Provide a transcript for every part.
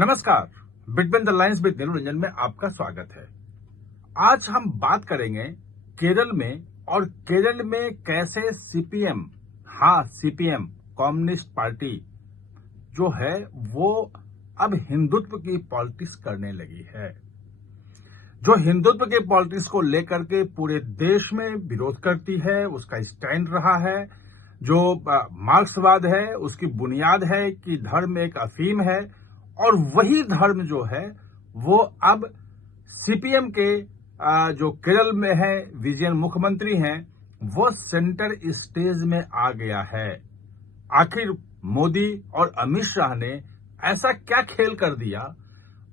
नमस्कार, between the lines with Niranjan में आपका स्वागत है। आज हम बात करेंगे केरल में और केरल में कैसे सीपीएम कम्युनिस्ट पार्टी जो है वो अब हिंदुत्व की पॉलिटिक्स करने लगी है। जो हिंदुत्व के पॉलिटिक्स को लेकर के पूरे देश में विरोध करती है, उसका स्टैंड रहा है। जो मार्क्सवाद है उसकी बुनियाद है कि धर्म एक अफीम है, और वही धर्म जो है वो अब सीपीएम के जो केरल में है विजयन मुख्यमंत्री हैं, वो सेंटर स्टेज में आ गया है। आखिर मोदी और अमित शाह ने ऐसा क्या खेल कर दिया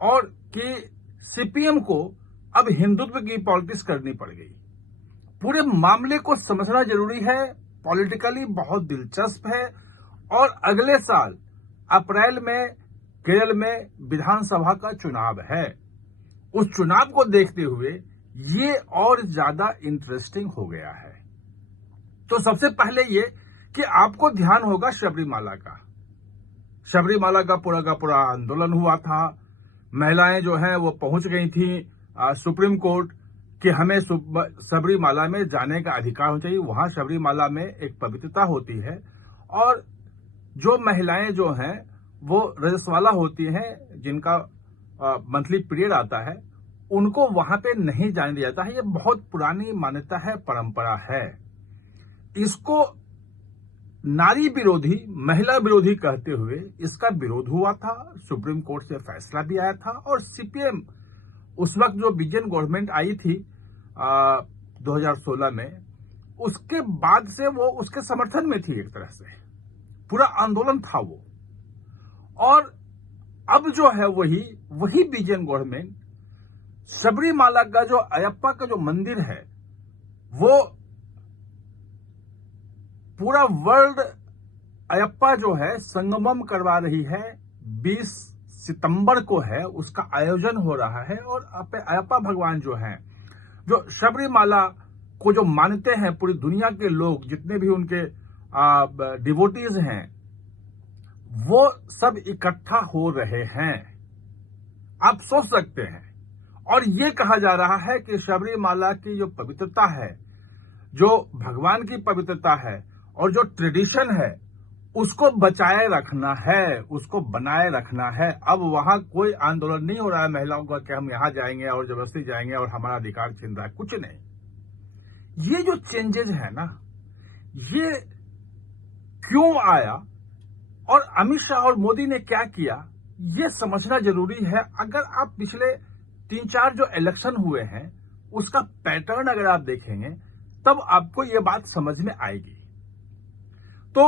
और कि सीपीएम को अब हिंदुत्व की पॉलिटिक्स करनी पड़ गई। पूरे मामले को समझना जरूरी है, पॉलिटिकली बहुत दिलचस्प है। और अगले साल अप्रैल में केरल में विधानसभा का चुनाव है। उस चुनाव को देखते हुए ये और ज्यादा इंटरेस्टिंग हो गया है। तो सबसे पहले ये कि आपको ध्यान होगा शबरीमाला का पूरा आंदोलन हुआ था। महिलाएं जो हैं वो पहुंच गई थी सुप्रीम कोर्ट कि हमें शबरीमाला में जाने का अधिकार होना चाहिए। वहां शबरीमाला में एक पवित्रता होती है, और जो महिलाएं जो हैं वो रजस्वाला होती हैं, जिनका मंथली पीरियड आता है, उनको वहां पे नहीं जाने दिया जाता है। ये बहुत पुरानी मान्यता है, परंपरा है। इसको नारी विरोधी, महिला विरोधी कहते हुए इसका विरोध हुआ था। सुप्रीम कोर्ट से फैसला भी आया था, और सीपीएम उस वक्त जो विजयन गवर्नमेंट आई थी 2016 में, उसके बाद से वो उसके समर्थन में थी। एक तरह से पूरा आंदोलन था वो। और अब जो है वही विजयन गवर्नमेंट शबरीमाला का जो अयप्पा का जो मंदिर है वो पूरा वर्ल्ड अयप्पा जो है संगमम करवा रही है। 20 सितंबर को है उसका आयोजन हो रहा है। और अयप्पा भगवान जो हैं, जो शबरीमाला को जो मानते हैं पूरी दुनिया के लोग, जितने भी उनके डिवोटीज हैं, वो सब इकट्ठा हो रहे हैं। आप सोच सकते हैं। और ये कहा जा रहा है कि शबरीमाला की जो पवित्रता है, जो भगवान की पवित्रता है और जो ट्रेडिशन है, उसको बचाए रखना है, उसको बनाए रखना है। अब वहां कोई आंदोलन नहीं हो रहा है महिलाओं का कि हम यहां जाएंगे और जबरदस्ती जाएंगे और हमारा अधिकार छीन रहा है, कुछ नहीं। ये जो चेंजेस है ना, ये क्यों आया और अमित शाह और मोदी ने क्या किया, ये समझना जरूरी है। अगर आप पिछले 3-4 जो इलेक्शन हुए हैं उसका पैटर्न अगर आप देखेंगे तब आपको ये बात समझ में आएगी। तो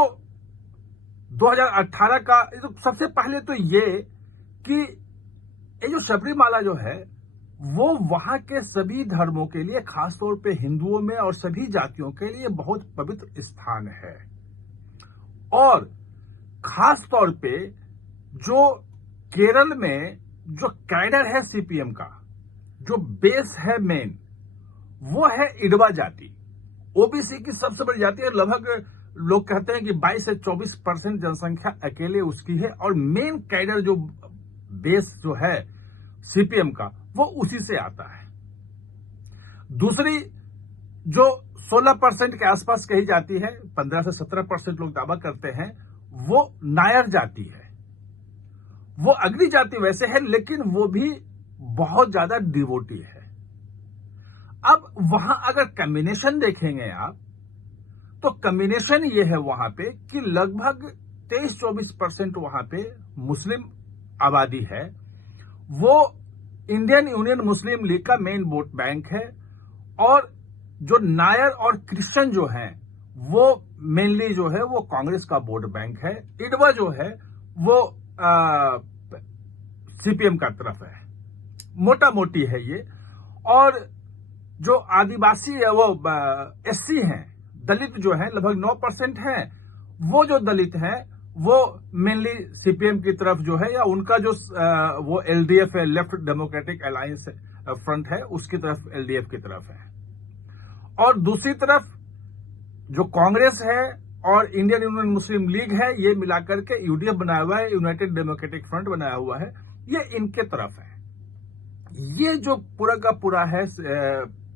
2018 का तो सबसे पहले तो ये कि ये जो शबरीमाला जो है वो वहां के सभी धर्मों के लिए, खासतौर पे हिंदुओं में और सभी जातियों के लिए बहुत पवित्र स्थान है। और खास तौर पे जो केरल में जो कैडर है सीपीएम का, जो बेस है मेन, वो है इडवा जाति। ओबीसी की सबसे बड़ी जाति है। लगभग लोग कहते हैं कि 22 से 24% जनसंख्या अकेले उसकी है। और मेन कैडर जो बेस जो है सीपीएम का, वो उसी से आता है। दूसरी जो 16% के आसपास कही जाती है, 15 से 17% लोग दावा करते हैं, वो नायर जाति है। वो अग्नि जाति वैसे है, लेकिन वो भी बहुत ज्यादा डिवोटी है। अब वहां अगर कॉम्बिनेशन देखेंगे आप, तो कॉम्बिनेशन ये है वहां पे कि लगभग 23-24% वहां पे मुस्लिम आबादी है। वो इंडियन यूनियन मुस्लिम लीग का मेन वोट बैंक है। और जो नायर और क्रिश्चियन जो हैं, वो मेनली जो है वो कांग्रेस का वोट बैंक है। इडवा जो है वो सीपीएम का तरफ है, मोटा मोटी है ये। और जो आदिवासी है वो एससी हैं, दलित जो है लगभग 9% हैं। वो जो दलित हैं वो मेनली सीपीएम की तरफ जो है, या उनका जो वो एलडीएफ है, लेफ्ट डेमोक्रेटिक अलायंस फ्रंट है, उसकी तरफ, एलडीएफ की तरफ है। और दूसरी तरफ जो कांग्रेस है और इंडियन यूनियन मुस्लिम लीग है, ये मिलाकर के यूडीएफ बनाया हुआ है, यूनाइटेड डेमोक्रेटिक फ्रंट बनाया हुआ है। ये इनके तरफ है। ये जो पूरा का पूरा है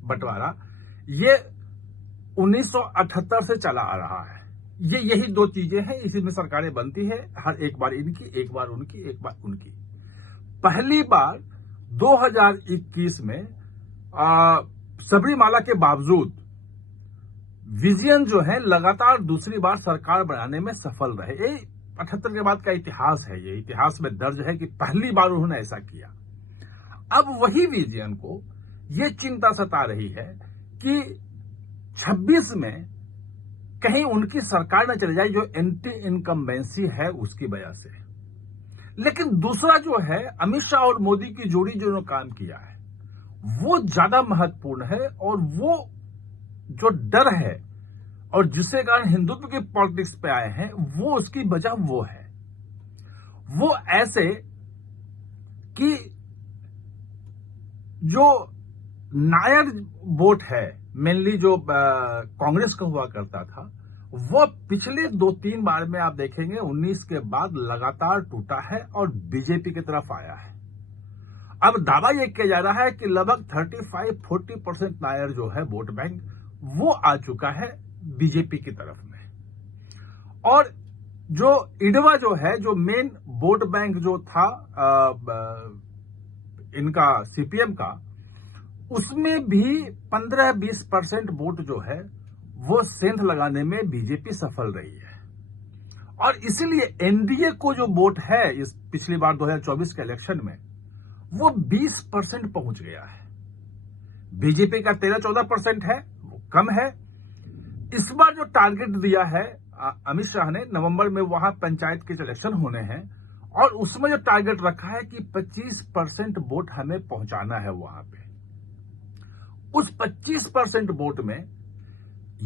बंटवारा, ये 1978 से चला आ रहा है। ये यही दो चीजें हैं, इसी में सरकारें बनती है, हर एक बार इनकी, एक बार उनकी, एक बार उनकी। पहली बार 2021 में सबरीमाला के बावजूद विजयन जो है लगातार दूसरी बार सरकार बनाने में सफल रहे। ये 78 के बाद का इतिहास है, ये इतिहास में दर्ज है कि पहली बार उन्होंने ऐसा किया। अब वही विजयन को ये चिंता सता रही है कि 26 में कहीं उनकी सरकार न चली जाए, जो एंटी इनकम्बेंसी है उसकी वजह से। लेकिन दूसरा जो है, अमित शाह और मोदी की जोड़ी जो काम किया है वो ज्यादा महत्वपूर्ण है, और वो जो डर है और जिसके कारण हिंदुत्व की पॉलिटिक्स पे आए हैं, वो उसकी वजह वो है। वो ऐसे कि जो नायर वोट है, मेनली जो कांग्रेस का हुआ करता था, वो पिछले 2-3 बार में आप देखेंगे 19 के बाद लगातार टूटा है और बीजेपी की तरफ आया है। अब दावा यह किया जा रहा है कि लगभग 35-40% नायर जो है वोट बैंक, वो आ चुका है बीजेपी की तरफ में। और जो इडवा जो है, जो मेन वोट बैंक जो था इनका सीपीएम का, उसमें भी 15-20% वोट जो है वो सेंध लगाने में बीजेपी सफल रही है। और इसलिए एनडीए को जो वोट है इस पिछली बार 2024 के इलेक्शन में, वो 20% पहुंच गया है। बीजेपी का 13-14% है, वो कम है। इस बार जो टारगेट दिया है अमित शाह ने, नवंबर में वहां पंचायत के इलेक्शन होने हैं, और उसमें जो टारगेट रखा है कि 25% वोट हमें पहुंचाना है वहां पे। उस 25% वोट में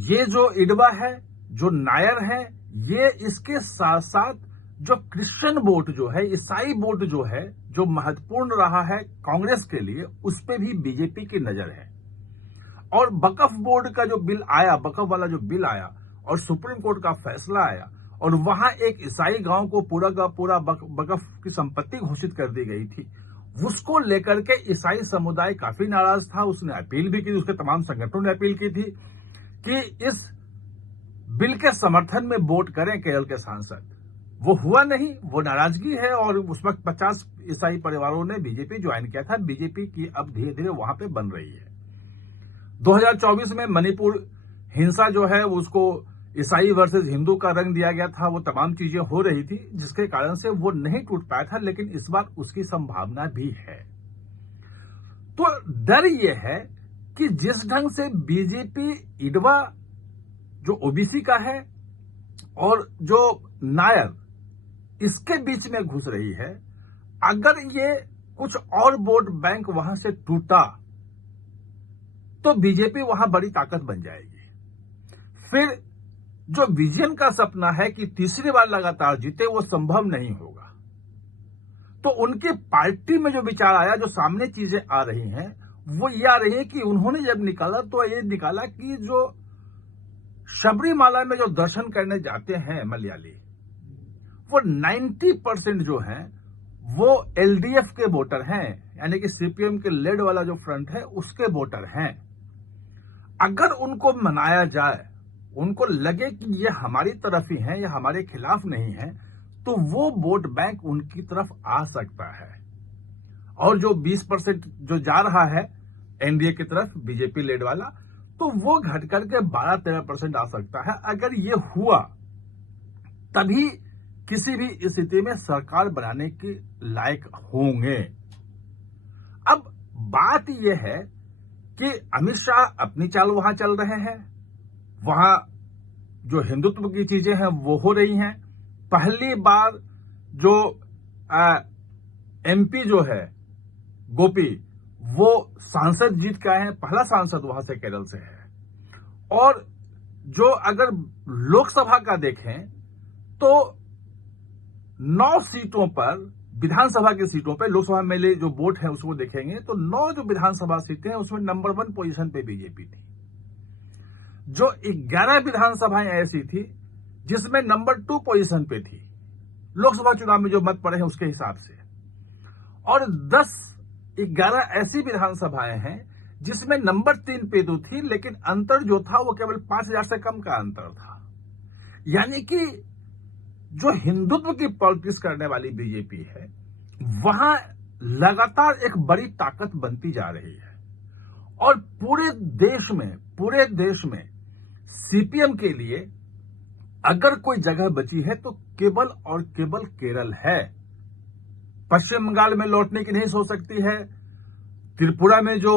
ये जो इडवा है, जो नायर है, ये इसके साथ साथ जो क्रिश्चियन वोट जो है, ईसाई वोट जो है, जो महत्वपूर्ण रहा है कांग्रेस के लिए, उस पे भी बीजेपी की नजर है। और वक्फ बोर्ड का जो बिल आया, वक्फ वाला जो बिल आया और सुप्रीम कोर्ट का फैसला आया, और वहां एक ईसाई गांव को पूरा का पूरा वक्फ की संपत्ति घोषित कर दी गई थी, उसको लेकर के ईसाई समुदाय काफी नाराज था। उसने अपील भी की, उसके तमाम संगठनों ने अपील की थी कि इस बिल के समर्थन में वोट करें केरल के सांसद। वो हुआ नहीं, वो नाराजगी है, और उस वक्त 50 ईसाई परिवारों ने बीजेपी ज्वाइन किया था। बीजेपी की अब धीरे धीरे वहां पे बन रही है। 2024 में मणिपुर हिंसा जो है उसको ईसाई वर्सेस हिंदू का रंग दिया गया था, वो तमाम चीजें हो रही थी जिसके कारण से वो नहीं टूट पाया था, लेकिन इस बार उसकी संभावना भी है। तो डर ये है कि जिस ढंग से बीजेपी इडवा जो ओबीसी का है और जो नायर इसके बीच में घुस रही है, अगर ये कुछ और वोट बैंक वहां से टूटा तो बीजेपी वहां बड़ी ताकत बन जाएगी। फिर जो विजयन का सपना है कि तीसरी बार लगातार जीते, वो संभव नहीं होगा। तो उनकी पार्टी में जो विचार आया, जो सामने चीजें आ रही हैं, वो ये आ रही है कि उन्होंने जब निकाला तो ये निकाला कि जो सबरीमाला में जो दर्शन करने जाते हैं मलयाली, वो 90% जो हैं वो एलडीएफ के वोटर हैं, यानी कि सीपीएम के लेड वाला जो फ्रंट है उसके वोटर हैं। अगर उनको मनाया जाए, उनको लगे कि ये हमारी तरफ ही है या हमारे खिलाफ नहीं है, तो वो वोट बैंक उनकी तरफ आ सकता है। और जो 20% जो जा रहा है एनडीए की तरफ, बीजेपी लेड वाला, तो वो घट करके 12-13% आ सकता है। अगर ये हुआ तभी किसी भी स्थिति में सरकार बनाने के लायक होंगे। अब बात यह है कि अमित शाह अपनी चाल वहां चल रहे हैं, वहां जो हिंदुत्व की चीजें हैं वो हो रही हैं। पहली बार जो एमपी जो है गोपी, वो सांसद जीत के आए हैं, पहला सांसद वहां से केरल से है। और जो अगर लोकसभा का देखें तो 9 सीटों पर, विधानसभा की सीटों पर, लोकसभा में जो वोट है उसको देखेंगे तो 9 जो विधानसभा सीटें हैं उसमें नंबर 1 पोजीशन पे बीजेपी थी। जो 11 विधानसभाएं ऐसी थी जिसमें नंबर 2 पोजीशन पे थी लोकसभा चुनाव में जो मत पड़े हैं उसके हिसाब से। और 10-11 ऐसी विधानसभाएं हैं जिसमें नंबर 3 पे तो थी, लेकिन अंतर जो था वो केवल 5,000 से कम का अंतर था। यानी कि जो हिंदुत्व की पॉलिटिक्स करने वाली बीजेपी है, वहां लगातार एक बड़ी ताकत बनती जा रही है। और पूरे देश में सीपीएम के लिए अगर कोई जगह बची है तो केवल और केवल केरल है। पश्चिम बंगाल में लौटने की नहीं सोच सकती है। त्रिपुरा में जो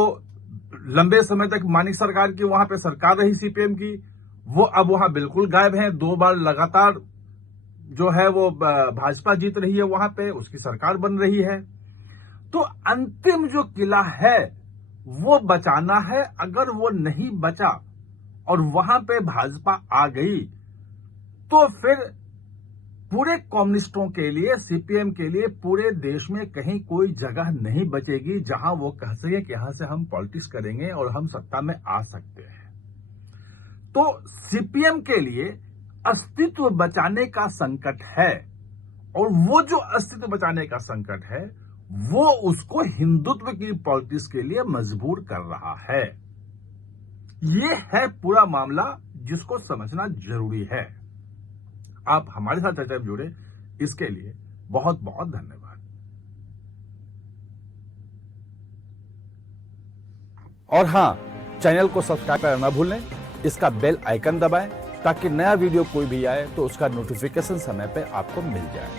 लंबे समय तक मानिक सरकार की वहां पे सरकार रही सीपीएम की, वो अब वहां बिल्कुल गायब है। 2 बार लगातार जो है वो भाजपा जीत रही है, वहां पे उसकी सरकार बन रही है। तो अंतिम जो किला है वो बचाना है। अगर वो नहीं बचा और वहां पे भाजपा आ गई तो फिर पूरे कम्युनिस्टों के लिए, सीपीएम के लिए पूरे देश में कहीं कोई जगह नहीं बचेगी जहां वो कह सके कि यहां से हम पॉलिटिक्स करेंगे और हम सत्ता में आ सकते हैं। तो सीपीएम के लिए अस्तित्व बचाने का संकट है, और वो जो अस्तित्व बचाने का संकट है वो उसको हिंदुत्व की पॉलिटिक्स के लिए मजबूर कर रहा है। ये है पूरा मामला जिसको समझना जरूरी है। आप हमारे साथ चर्चा में जुड़े, इसके लिए बहुत बहुत धन्यवाद। और हां, चैनल को सब्सक्राइब करना ना भूलें, इसका बेल आइकन दबाएं ताकि नया वीडियो कोई भी आए तो उसका नोटिफिकेशन समय पे आपको मिल जाए।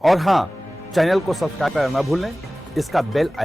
और हां, चैनल को सब्सक्राइब करना ना भूलें, इसका बेल